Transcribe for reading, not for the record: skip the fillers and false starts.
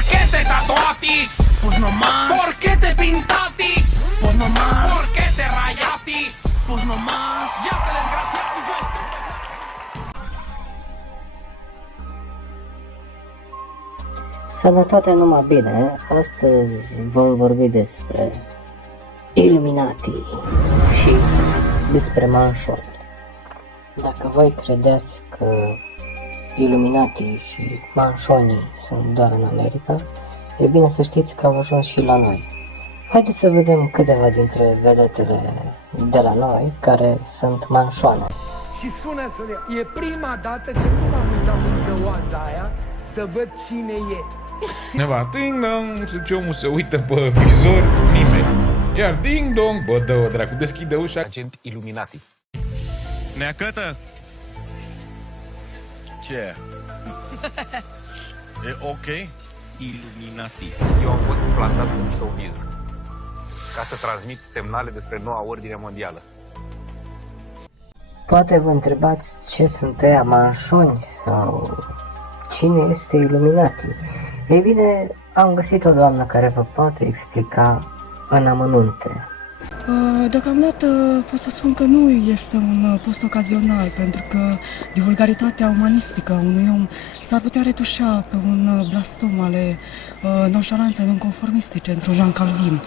¿Por qué te tatuatis? Pues no más. ¿Por qué te pintatis? Pues no más. ¿Por qué te rayatis? Pues no más. Ya te desgraciatis, yo estoy... Sănătate numai bine, astăzi vom vorbi despre Illuminati și despre manșoni. Dacă voi credeți că Illuminati și manșonii sunt doar în America, e bine să știți că au ajuns și la noi. Haideți să vedem câteva dintre vedetele de la noi care sunt manșoane. Și sună, e prima dată când nu m-am uitat în oaza aia să văd cine e. Neva, ding-dong, zice omul, se uită pe vizor, nimeni. Iar ding-dong, bă, dă-o dracu, deschide ușa. Agent Illuminati. Neacătă? Ce? E ok? Illuminati. Eu am fost plantat în showbiz ca să transmit semnale despre noua ordine mondială. Poate vă întrebați ce sunt ăia manșoni sau cine este Illuminati. Ei bine, am găsit o doamnă care vă poate explica în amănunte. Deocamdată pot să spun că nu este un post ocazional, pentru că divulgaritatea umanistică a unui om s-ar putea retușa pe un blastom ale nonșalanței nonconformistice într-un Jean Calvin.